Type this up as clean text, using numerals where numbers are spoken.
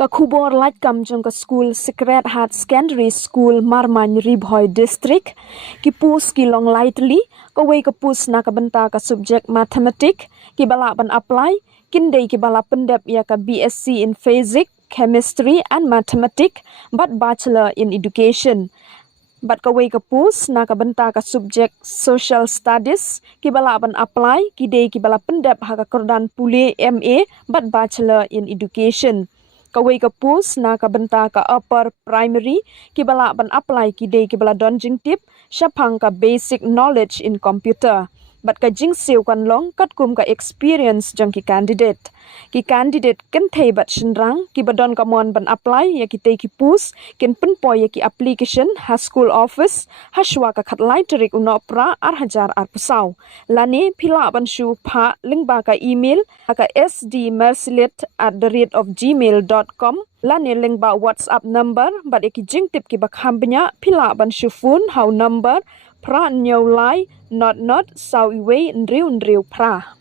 Ka Khubor Lait Kam jong ka school Secret Heart Secondary School Marmaiñ Ribhoi District ki pus ki long lightly ka wei ka pus na ka benta ka subject mathematic ki bala ban apply kindai ki bala pendep ya ka BSc in Physics, Chemistry and Mathematics but Bachelor in Education. But ka wei ka pus na ka benta ka subject Social Studies ki bala ban apply ki dei ki bala pendep ha ka kordan pule MA but Bachelor in Education. Kawai ka pus na ka benta ka upper primary ki bala ban apply ki dei ki bala donjing tip syapang ka basic knowledge in computer. But ka jing siu kan long kat kum ka experience jang ki candidate. Ki candidate ken thei bat shinrang ki badon ka mon ban apply ya ki tei ki pus ken pen po ya ki application ha school office ha shwa ka khat lai terik uno pra ar hajar ar pusau. Lani phila ban shu pha link ba ka email ka sdmercilet@gmail.com lani link ba WhatsApp number bat ya ki jing tip ki ba khambnya phila ban shu phone how number pra nyau lai not sau iwei ndriu pra.